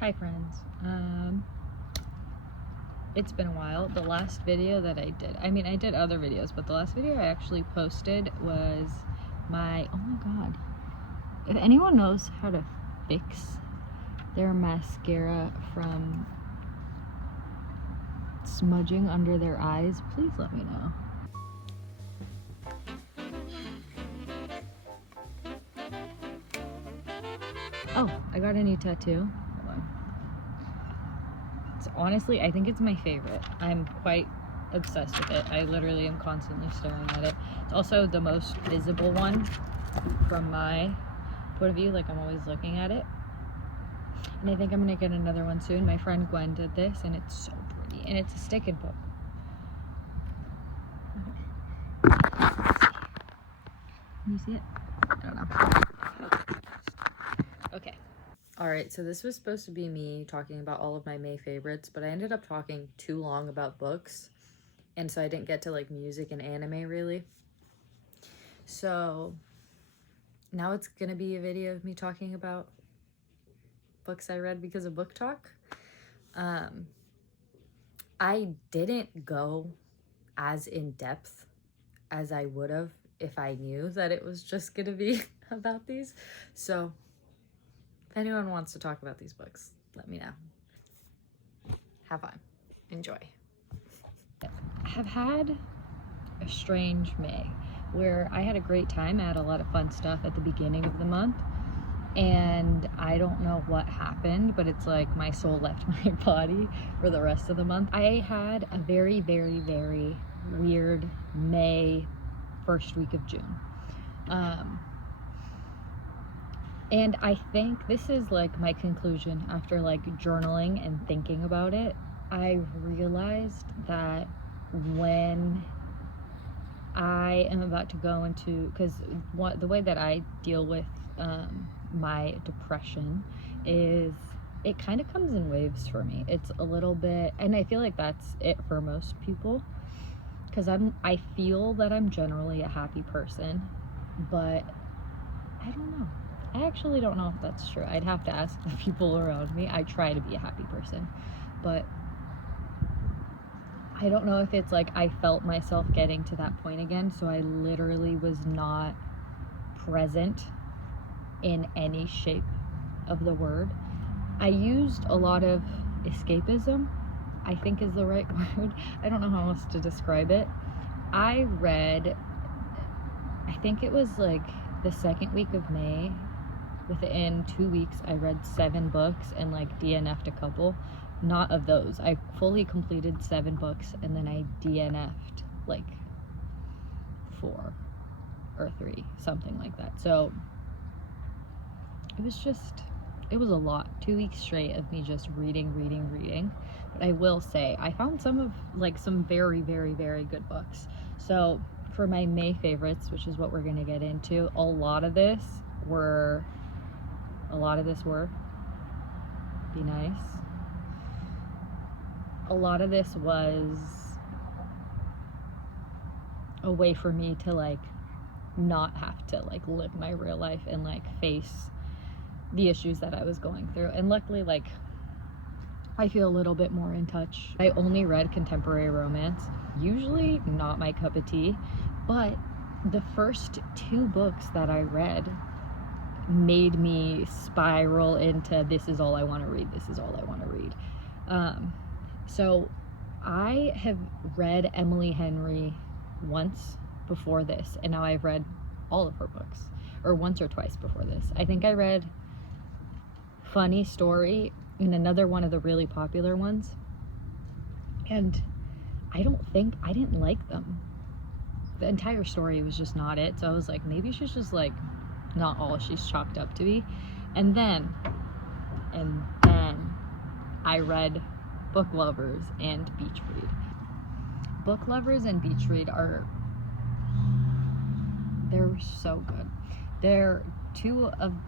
Hi friends. It's been a while. The last video that I did other videos, but the last video I actually posted was my, oh my god. If anyone knows how to fix their mascara from smudging under their eyes, please let me know. Oh, I got a new tattoo. Hold on. It's honestly, I think it's my favorite. I'm quite obsessed with it. I literally am constantly staring at it. It's also the most visible one from my point of view. Like, I'm always looking at it. And I think I'm gonna get another one soon. My friend Gwen did this and it's so pretty. And it's a stick and book. Can you see it? I don't know. Okay. Alright, so this was supposed to be me talking about all of my May favorites, but I ended up talking too long about books, and so I didn't get to like music and anime really. So now it's gonna be a video of me talking about books I read because of Booktok. I didn't go as in depth as I would have if I knew that it was just gonna be about these. So if anyone wants to talk about these books, let me know. Have fun. Enjoy. I have had a strange May where I had a great time. I had a lot of fun stuff at the beginning of the month, and I don't know what happened, but it's like my soul left my body for the rest of the month. I had a very, very, very weird May, first week of June. And I think this is like my conclusion after like journaling and thinking about it. I realized that when I am about to go into, because the way that I deal with my depression is it kind of comes in waves for me. It's a little bit, and I feel like that's it for most people, because I feel that I'm generally a happy person, but I don't know. I actually don't know if that's true. I'd have to ask the people around me. I try to be a happy person, but I don't know if it's like I felt myself getting to that point again, so I literally was not present in any shape of the word. I used a lot of escapism, I think is the right word. I don't know how else to describe it. I read, I think it was like the second week of May. Within 2 weeks, I read 7 books and like DNF'd a couple. Not of those. I fully completed 7 books and then I DNF'd like 4 or 3, something like that. So it was a lot. 2 weeks straight of me just reading. But I will say, I found some very, very, very good books. So for my May favorites, which is what we're gonna get into, a lot of this were, be nice. A lot of this was a way for me to like not have to like live my real life and like face the issues that I was going through. And luckily, like, I feel a little bit more in touch. I only read contemporary romance, usually not my cup of tea, but the first 2 books that I read made me spiral into this is all I want to read. So I have read Emily Henry once before this, and now I've read all of her books, or once or twice before this. I think I read Funny Story and another one of the really popular ones, and I didn't like them. The entire story was just not it, so I was like, maybe she's just like not all she's chalked up to be. And then I read Book Lovers and Beach Read. Book Lovers and Beach Read they're so good.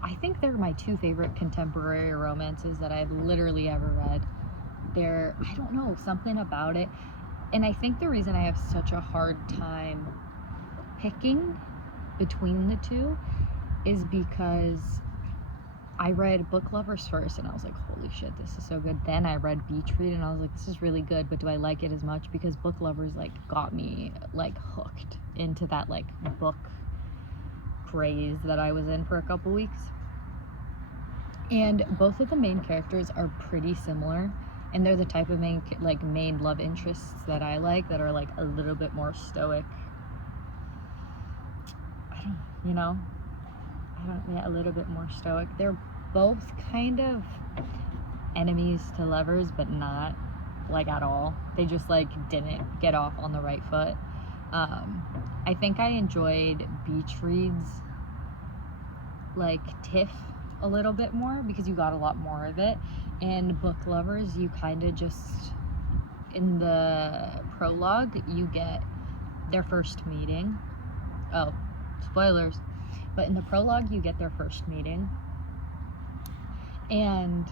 I think they're my 2 favorite contemporary romances that I've literally ever read. I don't know, something about it. And I think the reason I have such a hard time picking between the 2 is because I read Book Lovers first, and I was like, holy shit, this is so good. Then I read Beach Read, and I was like, this is really good, but do I like it as much? Because Book Lovers, like, got me, like, hooked into that, like, book craze that I was in for a couple weeks. And both of the main characters are pretty similar, and they're the type of main love interests that I like, that are, like, a little bit more stoic. A little bit more stoic. They're both kind of enemies to lovers, but not, like, at all. They just, like, didn't get off on the right foot. I think I enjoyed Beach Read's, like, tiff a little bit more, because you got a lot more of it. And Book Lovers, you kind of just, in the prologue, you get their first meeting. Oh, spoilers. But in the prologue, you get their first meeting. And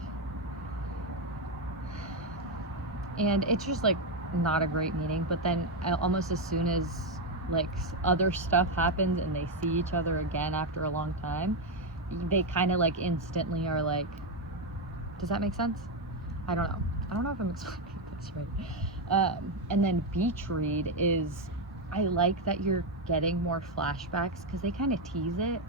it's just, like, not a great meeting. But then almost as soon as, like, other stuff happens and they see each other again after a long time, they kind of, like, instantly are like, does that make sense? I don't know if I'm explaining this right. And then Beach Read is, I like that you're getting more flashbacks, because they kind of tease it.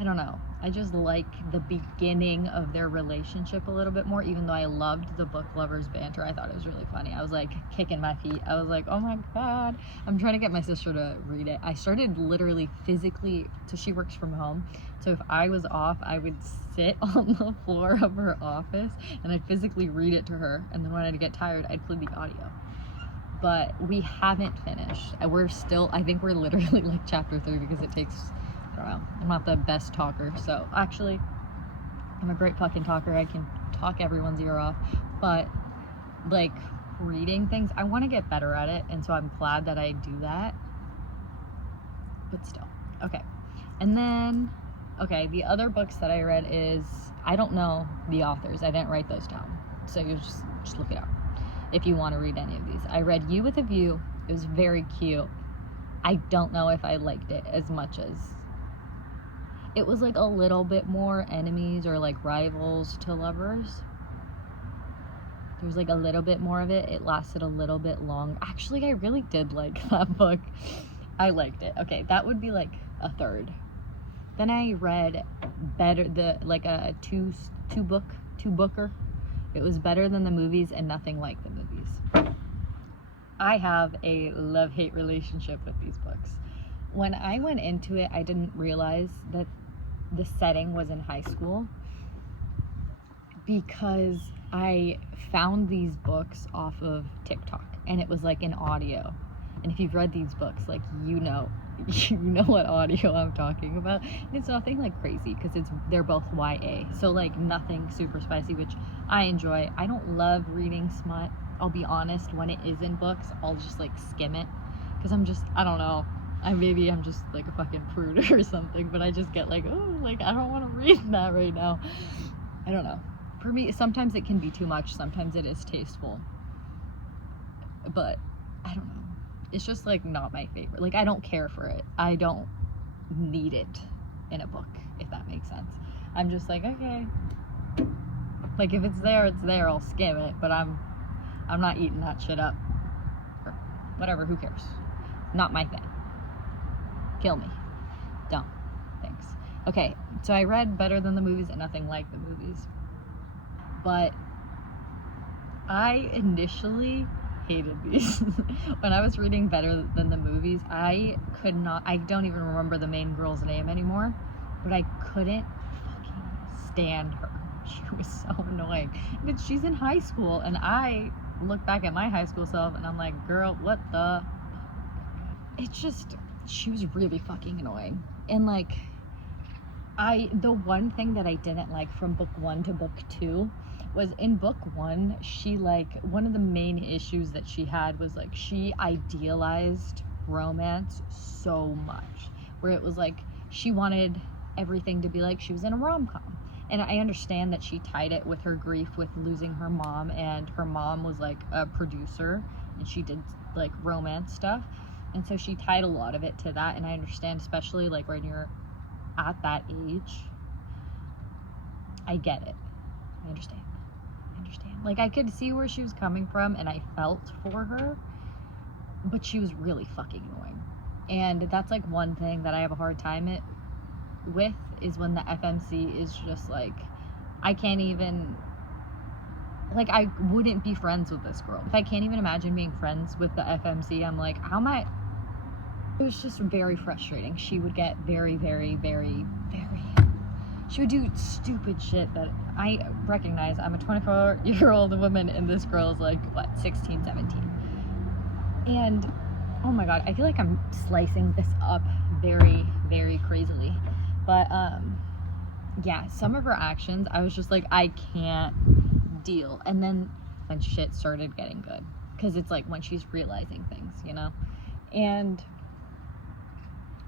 I don't know. I just like the beginning of their relationship a little bit more, even though I loved the Book Lovers banter. I thought it was really funny. I was, like, kicking my feet. I was like, oh my God. I'm trying to get my sister to read it. I started literally physically, so she works from home. So if I was off, I would sit on the floor of her office and I'd physically read it to her. And then when I'd get tired, I'd play the audio. But we haven't finished. We're still, I think we're literally, like, chapter 3, because it takes, I don't know, I'm not the best talker. So actually, I'm a great fucking talker. I can talk everyone's ear off. But, like, reading things, I want to get better at it. And so I'm glad that I do that. But still. Okay. And then, okay, the other books that I read is, I don't know the authors. I didn't write those down. So you just look it up if you want to read any of these. I read You with a View. It was very cute. I don't know if I liked it as much as, it was, like, a little bit more enemies or, like, rivals to lovers. There was, like, a little bit more of it. It lasted a little bit long. Actually, I really did like that book. I liked it. Okay, that would be, like, a third. Then I read a two-booker. It was Better Than the Movies and Nothing Like the Movies. I have a love-hate relationship with these books. When I went into it, I didn't realize that the setting was in high school, because I found these books off of TikTok, and it was, like, an audio. And if you've read these books, like, you know what audio I'm talking about. And it's nothing, like, crazy, because they're both YA, so, like, nothing super spicy, which I enjoy. I don't love reading smut. I'll be honest, when it is in books, I'll just, like, skim it, because I don't know, maybe I'm just, like, a fucking prude or something, but I just get like, oh, like, I don't want to read that right now. I don't know. For me, sometimes it can be too much. Sometimes it is tasteful, but I don't know. It's just, like, not my favorite. Like, I don't care for it. I don't need it in a book, if that makes sense. I'm just like, okay. Like, if it's there, it's there. I'll skim it, but I'm not eating that shit up. Or whatever, who cares? Not my thing. Kill me. Don't. Thanks. Okay, so I read Better Than the Movies and Nothing Like the Movies. But I initially hated these. When I was reading Better Than the Movies, I don't even remember the main girl's name anymore, but I couldn't fucking stand her. She was so annoying. But she's in high school, and I look back at my high school self, and I'm like, girl, what the? It's just, she was really fucking annoying. And, like, the one thing that I didn't like from book 1 to book 2 was, in book 1, she, like, one of the main issues that she had was, like, she idealized romance so much, where it was like she wanted everything to be like she was in a rom-com. And I understand that she tied it with her grief with losing her mom, and her mom was, like, a producer, and she did, like, romance stuff, and so she tied a lot of it to that. And I understand, especially, like, when you're at that age, I get it. I understand. Like, I could see where she was coming from, and I felt for her, but she was really fucking annoying. And that's, like, one thing that I have a hard time with, is when the FMC is just, like, I can't even, like, I wouldn't be friends with this girl. If I can't even imagine being friends with the FMC, I'm like, how am I? It was just very frustrating. She would get very, very, very, very, she would do stupid shit that I recognize. I'm a 24-year-old woman, and this girl is like, what, 16, 17. And, oh my god, I feel like I'm slicing this up very, very crazily. But, yeah, some of her actions, I was just like, I can't deal. And then shit started getting good. Because it's like when she's realizing things, you know? And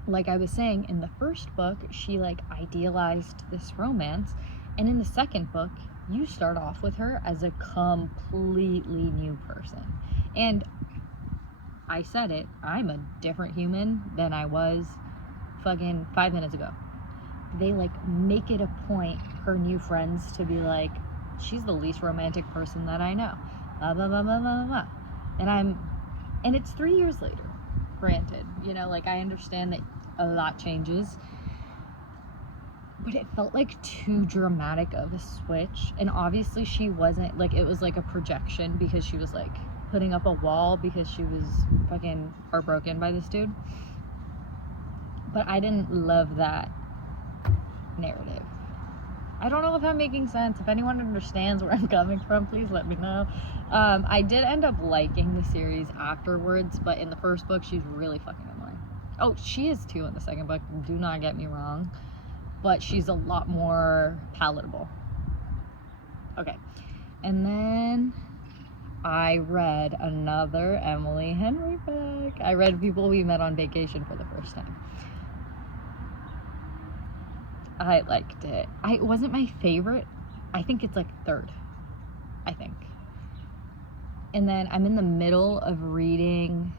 like I was saying, in the first book, she like idealized this romance, and in the second book, you start off with her as a completely new person. And I said it, I'm a different human than I was fucking 5 minutes ago. They like make it a point, her new friends, to be like, she's the least romantic person that I know, blah blah blah blah blah blah. And it's 3 years later. Granted, you know, like, I understand that a lot changes, but it felt like too dramatic of a switch. And obviously she wasn't, like, it was like a projection, because she was like putting up a wall because she was fucking heartbroken by this dude. But I didn't love that narrative. I don't know if I'm making sense. If anyone understands where I'm coming from, please let me know. I did end up liking the series afterwards, but in the first book, she's really fucking annoying. Oh, she is too in the second book, do not get me wrong, but she's a lot more palatable. Okay, and then I read another Emily Henry book. I read People We Met on Vacation for the first time. I liked it. It wasn't my favorite. I think it's like third, I think. And then I'm in the middle of reading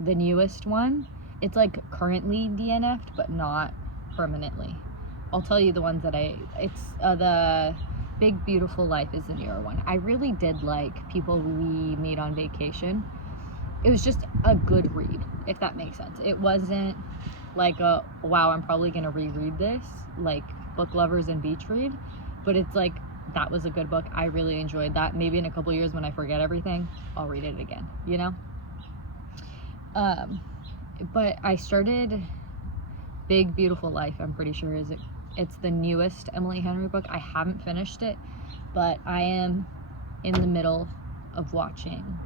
the newest one. It's like currently DNF'd, but not permanently. I'll tell you the ones that it's the Big Beautiful Life is the newer one. I really did like People We Meet on Vacation. It was just a good read, if that makes sense. It wasn't like a, wow, I'm probably gonna reread this, like Book Lovers and Beach Read, but it's like, that was a good book. I really enjoyed that. Maybe in a couple years when I forget everything, I'll read it again, you know? But I started Big Beautiful Life, I'm pretty sure it's the newest Emily Henry book. I haven't finished it, but I am in the middle of watching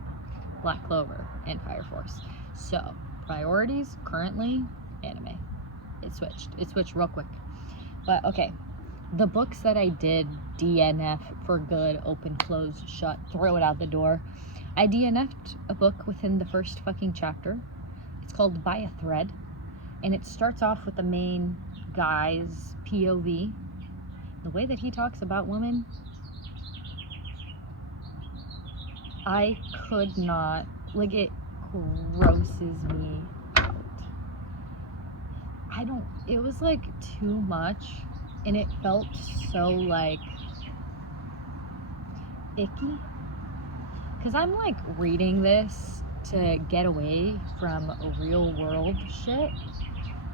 Black Clover and Fire Force. So, priorities currently, anime. It switched real quick. But okay, the books that I did DNF for good, open, close, shut, throw it out the door. I DNF'd a book within the first fucking chapter. It's called By a Thread, and it starts off with the main guy's POV. The way that he talks about women, I could not, like, it grosses me out. It was like too much, and it felt so like icky, because I'm like reading this to get away from real world shit,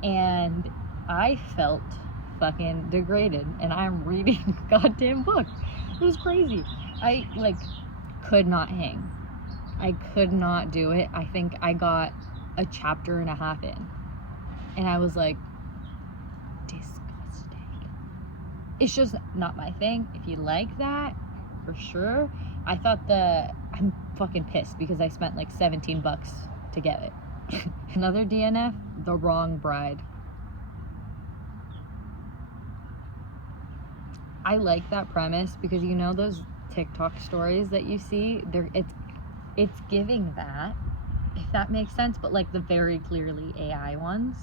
and I felt fucking degraded, and I'm reading a goddamn book. It was crazy. I like could not hang. I could not do it. I think I got a chapter and a half in, and I was like, disgusting. It's just not my thing. If you like that, for sure. I thought I'm fucking pissed because I spent like $17 to get it. Another DNF, The Wrong Bride. I like that premise because, you know, those TikTok stories that you see, it's giving that, if that makes sense, but like the very clearly AI ones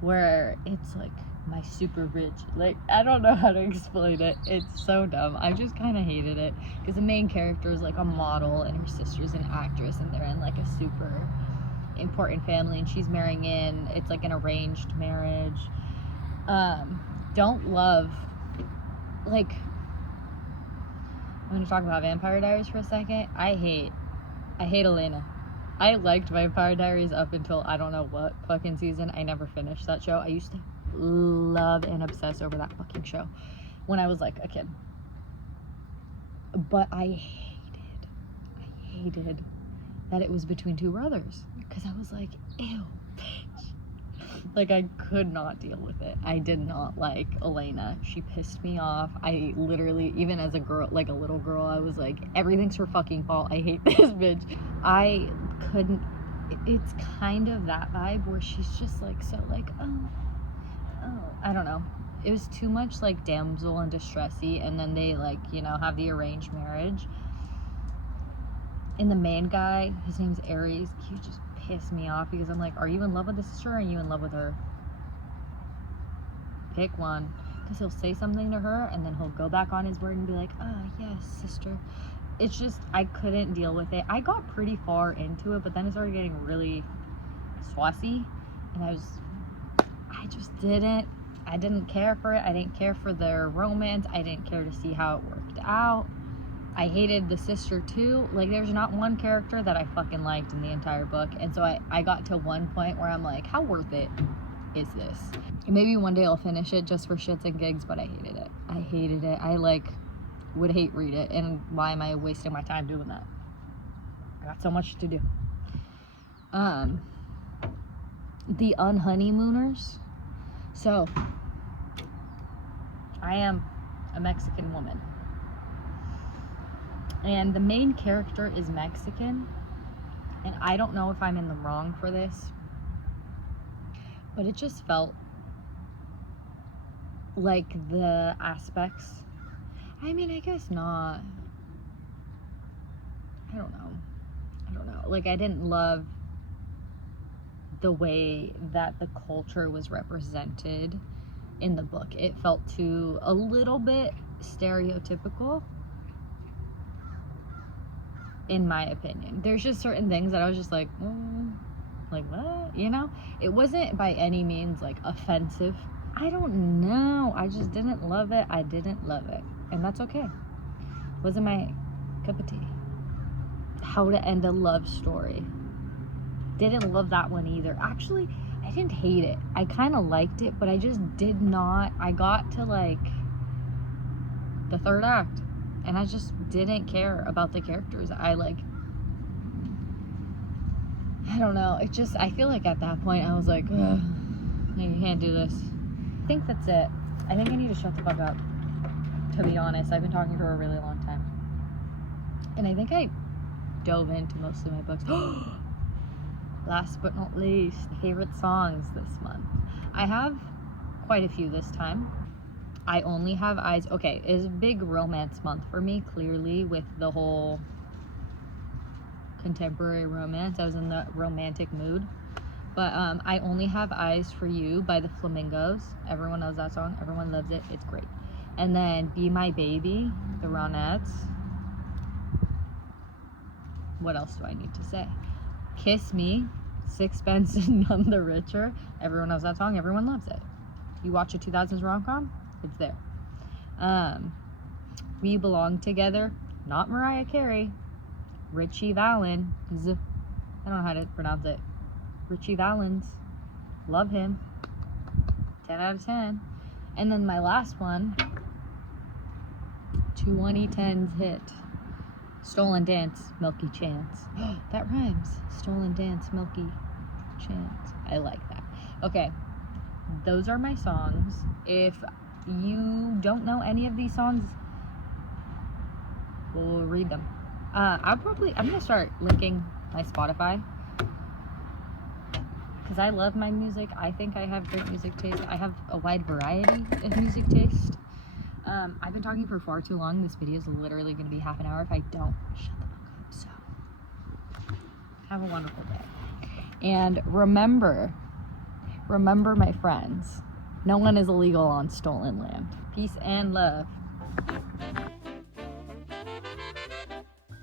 where it's like my super rich, like, I don't know how to explain it. It's so dumb. I just kind of hated it because the main character is like a model and her sister's an actress, and they're in like a super important family, and she's marrying in, it's like an arranged marriage. Don't love, like, I'm gonna talk about Vampire Diaries for a second. I hate Elena. I liked Vampire Diaries up until I don't know what fucking season. I never finished that show. I used to love and obsess over that fucking show when I was like a kid. But I hated that it was between two brothers, because I was like, ew, bitch. Like, I could not deal with it. I did not like Elena. She pissed me off. I literally, even as a girl, like a little girl, I was like, everything's her fucking fault. I hate this bitch. I couldn't. It's kind of that vibe where she's just like, so like, oh, I don't know. It was too much like damsel in distressy, and then they like, you know, have the arranged marriage. And the main guy, his name's Aries, he just pissed me off because I'm like, are you in love with the sister or are you in love with her? Pick one. Because he'll say something to her and then he'll go back on his word and be like, yes, sister. It's just, I couldn't deal with it. I got pretty far into it, but then it started getting really swassy, and I didn't care for it. I didn't care for their romance. I didn't care to see how it worked out. I hated the sister too. Like, there's not one character that I fucking liked in the entire book. And so I got to one point where I'm like, how worth it is this? And maybe one day I'll finish it just for shits and gigs, but I hated it. I hated it. I like would hate read it. And why am I wasting my time doing that? I got so much to do. The Unhoneymooners. So, I am a Mexican woman. And the main character is Mexican. And I don't know if I'm in the wrong for this, but it just felt like the aspects, I mean, I guess not. I don't know. Like, I didn't love the way that the culture was represented in the book. It felt a little bit stereotypical, in my opinion. There's just certain things that I was just like, like what? You know? It wasn't by any means like offensive. I don't know. I just didn't love it. I didn't love it. And that's okay. Wasn't my cup of tea. How to End a Love Story. Didn't love that one either. Actually, I didn't hate it. I kind of liked it, but I just did not. I got to like the third act, and I just didn't care about the characters. I don't know. It just, I feel like at that point I was like, ugh, you can't do this. I think that's it. I think I need to shut the fuck up, to be honest. I've been talking for a really long time. And I think I dove into most of my books. Last but not least, favorite songs this month. I have quite a few this time. I only have eyes. Okay, it's a big romance month for me, clearly, with the whole contemporary romance. I was in the romantic mood. But I Only Have Eyes for You by the Flamingos. Everyone knows that song. Everyone loves it. It's great. And then Be My Baby, the Ronettes. What else do I need to say? Kiss Me, Sixpence and None the Richer. Everyone knows that song. Everyone loves it. You watch a 2000s rom-com, it's there. We Belong Together, not Mariah Carey. Richie Valens. I don't know how to pronounce it. Richie Valens. Love him. 10 out of 10. And then my last one, 2010's hit. Stolen Dance, Milky Chance. That rhymes. Stolen Dance, Milky Chance. I like that. Okay, those are my songs. If you don't know any of these songs, we'll read them. I'm gonna start linking my Spotify, because I love my music. I think I have great music taste. I have a wide variety of music taste. I've been talking for far too long. This video is literally going to be half an hour if I don't shut the fuck up. So, have a wonderful day. And remember, my friends, no one is illegal on stolen land. Peace and love.